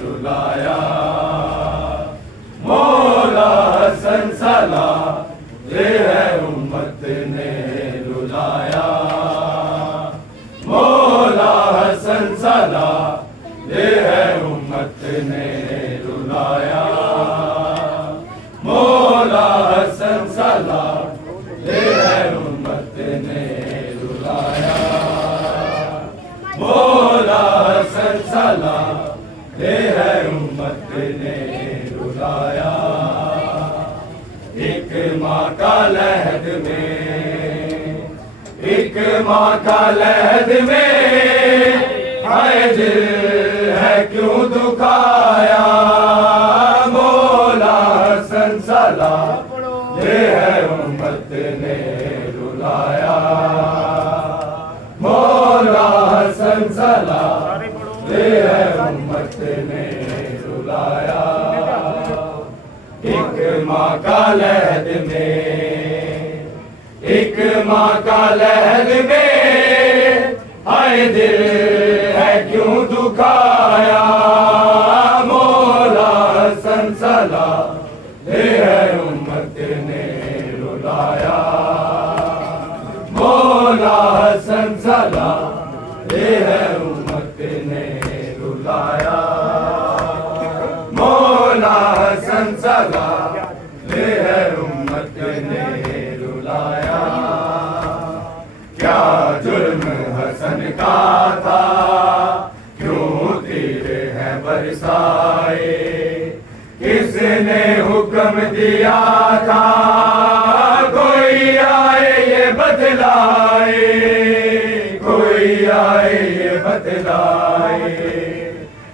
रुलाया। मौला हसन सलाम ये है उम्मत ने रुलाया। मौला हसन सलाम ये है उम्मत ने रुलाया। मौला हसन सलाम ये है उम्मत ने रुलाया। मौला हसन सलाम ये है उम्मत ने रुलाया। एक माँ का लहद में, एक माँ का लहद में हाय दिल है क्यों दुखाया। मौला हसन सलाम ये है उम्मत ने रुलाया। मौला हसन सलाम ये है उम्मत ने रुलाया। एक माँ का लहद में, एक माँ का लहद में हाय दिल है क्यों दुखाया। मौला हसन सलाम ये है उम्मत ने रुलाया। मौला हसन सलाम ये है उम्मत ने रुलाया। मौला हसन सलाम ये है उम्मत ने रुलाया। क्या जुर्म हसन का था क्यों तीर है बरसाए। किसने हुक्म दिया था कोई आए ये बदलाए। कोई आए ये बदलाए।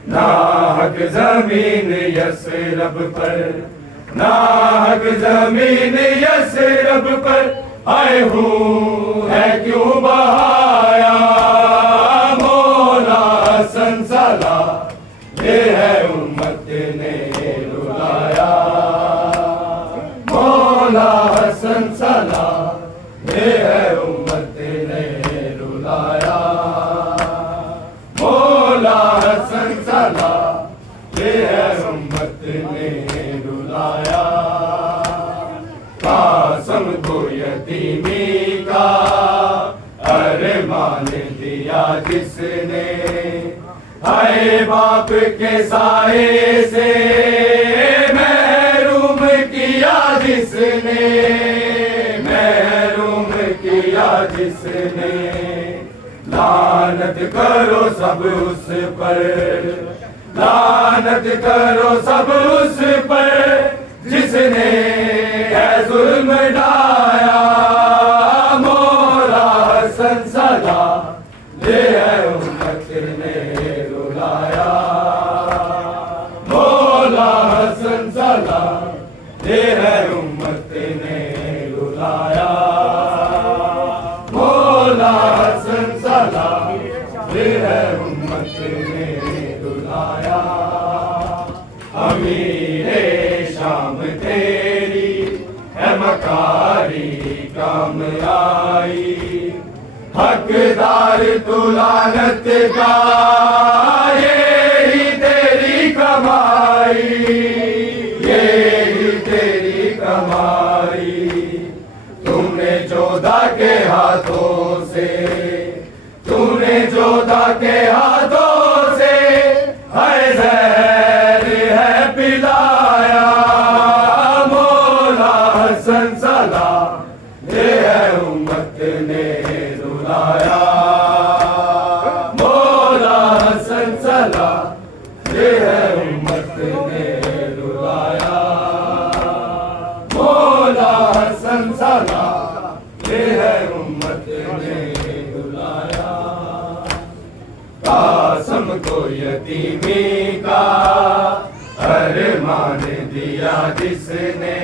नाहक जमीन यसरब पर, नाहक जमीन यसरब पर आए हूँ है क्यों बहाया। मौला हसन सलाम ये है उम्मत ने रुलाया। मौला हसन सलाम ये है उम्मत ने रुलाया। मौला हसन सलाम ये है उम्मत ने रुलाया। कासम को यतीमी का अरमान दिया जिसने। हाय बाप के साए से महरूम किया जिसने। महरूम किया जिसने। लानत करो सब उस पर, लानत करो सब उस पर जिसने है जुल्म ढाया। मौला हसन सलाम ये है उम्मत ने रुलाया। मौला हसन सलाम ये है उम्मत ने रुलाया। मौला हसन सलाम ये है उम्मत ने रुलाया। अमीरे शाम तेरी है मकारी काम आई। हकदार तू लानत का ये ही तेरी कमाई। ये ही तेरी कमाई। तुमने जोधा के हाथों से, तूने जोधा के हाथों से हर जहर है पिलाया। मौला हसन सलाम ये है उम्मत ने रुलाया। मौला हसन सलाम ये है उम्मत ने रुलाया। मौला हसन सलाम ये है उम्मत ने रुलाया। कासम को यतीमी का अरमान दिया जिसने।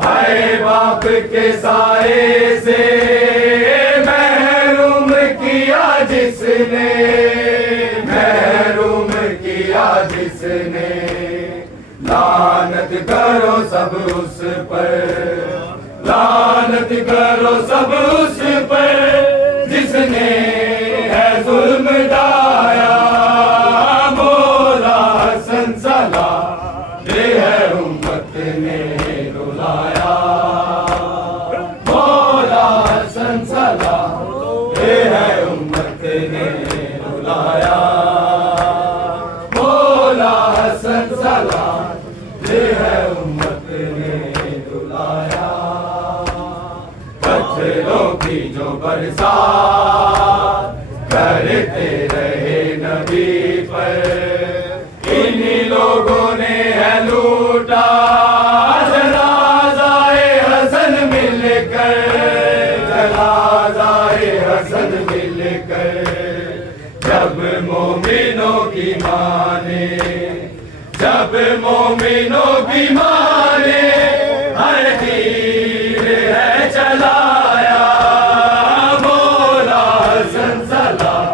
हाय बाप के साए से महरूम किया जिसने। महरूम किया जिसने। लानत करो सब उस पर, लानत करो सब उस पर जिसने है जुल्म ढाया। मौला जब मोमिनों की माँ ने हर तीर है चलाया, मौला हसन सलाम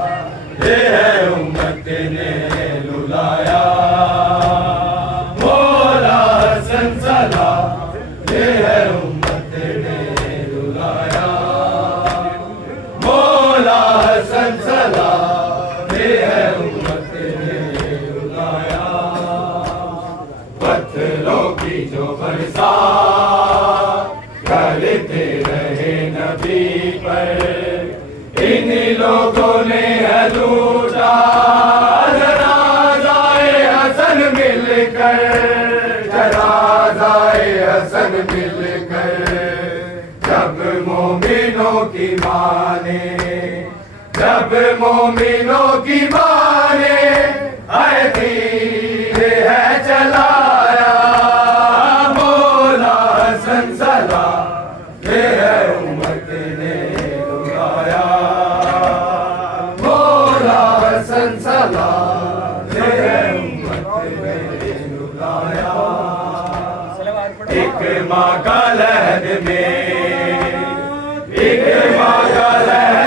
ये है उम्मत ने रुलाया, मौला हसन सलाम ये है उम्मत ने रुलाया, मौला हसन सलाम ये है उम्मत ने रुलाया। पत्थरों की जो बरसात करते रहे नबी पर, इन लोगों ने है लूटा जनाज़ाए हसन मिलकर, जनाज़ाए हसन मिलकर। जब मोमिनों की माँ ने, जब मोमिनों की माँ ने हर तीर है चलाया, मौला हसन सलाम ये है उम्मत ने रुलाया, मौला हसन सलाम ये है उम्मत ने रुलाया। एक माँ का लहद में, एक माँ का लहद